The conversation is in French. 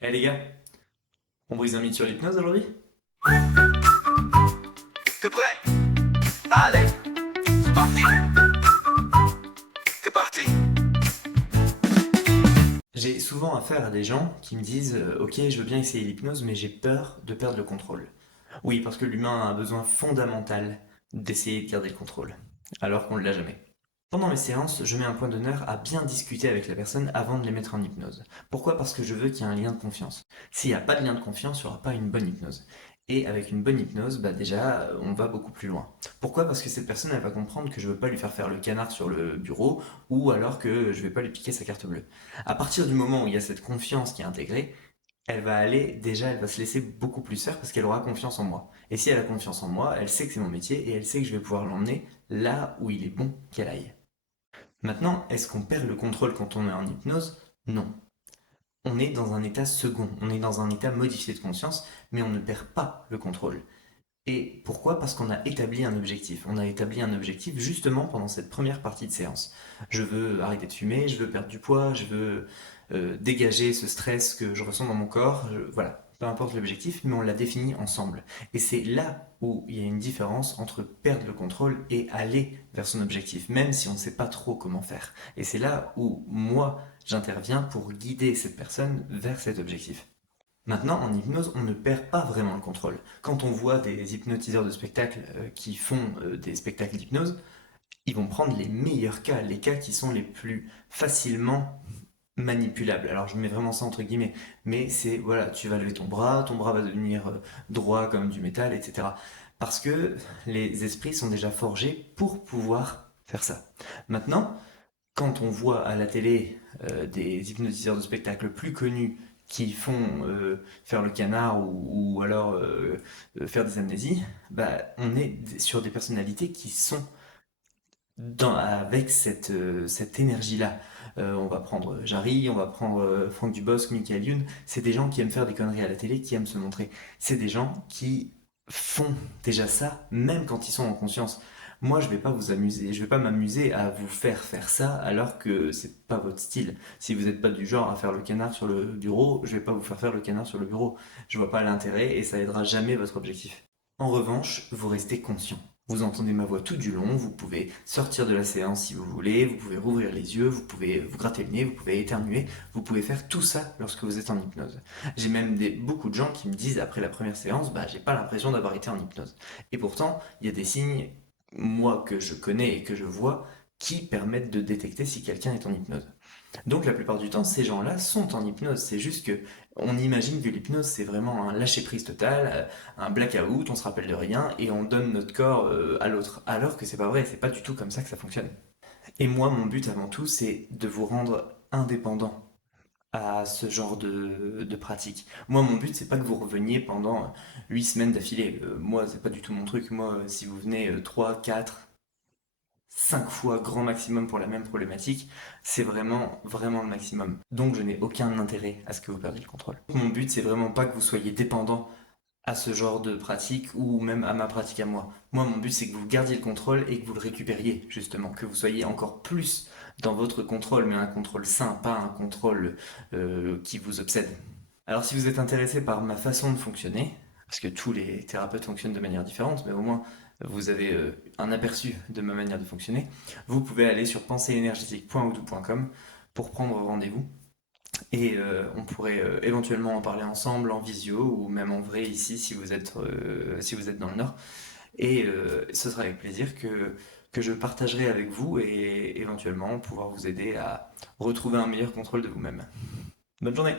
Eh les gars, on brise un mythe sur l'hypnose aujourd'hui? T'es prêt? Allez, c'est parti. C'est parti. J'ai souvent affaire à des gens qui me disent Ok, je veux bien essayer l'hypnose, mais j'ai peur de perdre le contrôle. Oui, parce que l'humain a un besoin fondamental d'essayer de garder le contrôle, alors qu'on ne l'a jamais. Pendant mes séances, je mets un point d'honneur à bien discuter avec la personne avant de les mettre en hypnose. Pourquoi? Parce que je veux qu'il y ait un lien de confiance. S'il n'y a pas de lien de confiance, il n'y aura pas une bonne hypnose. Et avec une bonne hypnose, bah déjà, on va beaucoup plus loin. Pourquoi? Parce que cette personne, elle va comprendre que je ne veux pas lui faire faire le canard sur le bureau, ou alors que je ne vais pas lui piquer sa carte bleue. À partir du moment où il y a cette confiance qui est intégrée, elle va se laisser beaucoup plus faire parce qu'elle aura confiance en moi. Et si elle a confiance en moi, elle sait que c'est mon métier et elle sait que je vais pouvoir l'emmener là où il est bon qu'elle aille. Maintenant, est-ce qu'on perd le contrôle quand on est en hypnose? Non. On est dans un état second, on est dans un état modifié de conscience, mais on ne perd pas le contrôle. Et pourquoi? Parce qu'on a établi un objectif. On a établi un objectif justement pendant cette première partie de séance. Je veux arrêter de fumer, je veux perdre du poids, je veux dégager ce stress que je ressens dans mon corps. Voilà, peu importe l'objectif, mais on l'a défini ensemble. Et c'est là où il y a une différence entre perdre le contrôle et aller vers son objectif, même si on ne sait pas trop comment faire. Et c'est là où moi, j'interviens pour guider cette personne vers cet objectif. Maintenant, en hypnose, on ne perd pas vraiment le contrôle. Quand on voit des hypnotiseurs de spectacle qui font des spectacles d'hypnose, ils vont prendre les meilleurs cas, les cas qui sont les plus facilement manipulables. Alors je mets vraiment ça entre guillemets, mais c'est voilà, tu vas lever ton bras va devenir droit comme du métal, etc. Parce que les esprits sont déjà forgés pour pouvoir faire ça. Maintenant, quand on voit à la télé des hypnotiseurs de spectacle plus connus qui font faire le canard ou alors faire des amnésies, bah, on est sur des personnalités qui sont avec cette énergie-là. On va prendre Jarry, on va prendre Franck Dubosc, Michael Youn. C'est des gens qui aiment faire des conneries à la télé, qui aiment se montrer. C'est des gens qui font déjà ça, même quand ils sont en conscience. Moi, je vais pas vous amuser, je vais pas m'amuser à vous faire faire ça alors que c'est pas votre style. Si vous n'êtes pas du genre à faire le canard sur le bureau, je vais pas vous faire faire le canard sur le bureau. Je vois pas l'intérêt et ça aidera jamais votre objectif. En revanche, vous restez conscient. Vous entendez ma voix tout du long, vous pouvez sortir de la séance si vous voulez, vous pouvez rouvrir les yeux, vous pouvez vous gratter le nez, vous pouvez éternuer, vous pouvez faire tout ça lorsque vous êtes en hypnose. J'ai même beaucoup de gens qui me disent après la première séance, bah j'ai pas l'impression d'avoir été en hypnose. Et pourtant, il y a des signes, moi que je connais et que je vois, qui permettent de détecter si quelqu'un est en hypnose. Donc la plupart du temps, ces gens-là sont en hypnose. C'est juste que on imagine que l'hypnose c'est vraiment un lâcher-prise total, un blackout, on se rappelle de rien et on donne notre corps à l'autre. Alors que c'est pas vrai, c'est pas du tout comme ça que ça fonctionne. Et moi, mon but avant tout, c'est de vous rendre indépendant à ce genre de pratique. Moi, mon but, c'est pas que vous reveniez pendant 8 semaines d'affilée. Moi, c'est pas du tout mon truc. Moi, si vous venez 3, 4, 5 fois grand maximum pour la même problématique, c'est vraiment, vraiment le maximum. Donc je n'ai aucun intérêt à ce que vous perdiez le contrôle. Mon but, c'est vraiment pas que vous soyez dépendant à ce genre de pratique ou même à ma pratique à moi. Moi, mon but, c'est que vous gardiez le contrôle et que vous le récupériez, justement, que vous soyez encore plus dans votre contrôle, mais un contrôle sain, pas un contrôle qui vous obsède. Alors si vous êtes intéressé par ma façon de fonctionner, parce que tous les thérapeutes fonctionnent de manière différente, mais au moins vous avez un aperçu de ma manière de fonctionner, vous pouvez aller sur pensée-énergétique.odoo.com pour prendre rendez-vous et on pourrait éventuellement en parler ensemble en visio ou même en vrai ici si vous êtes dans le Nord. Et ce sera avec plaisir que je partagerai avec vous et éventuellement pouvoir vous aider à retrouver un meilleur contrôle de vous-même. Bonne journée!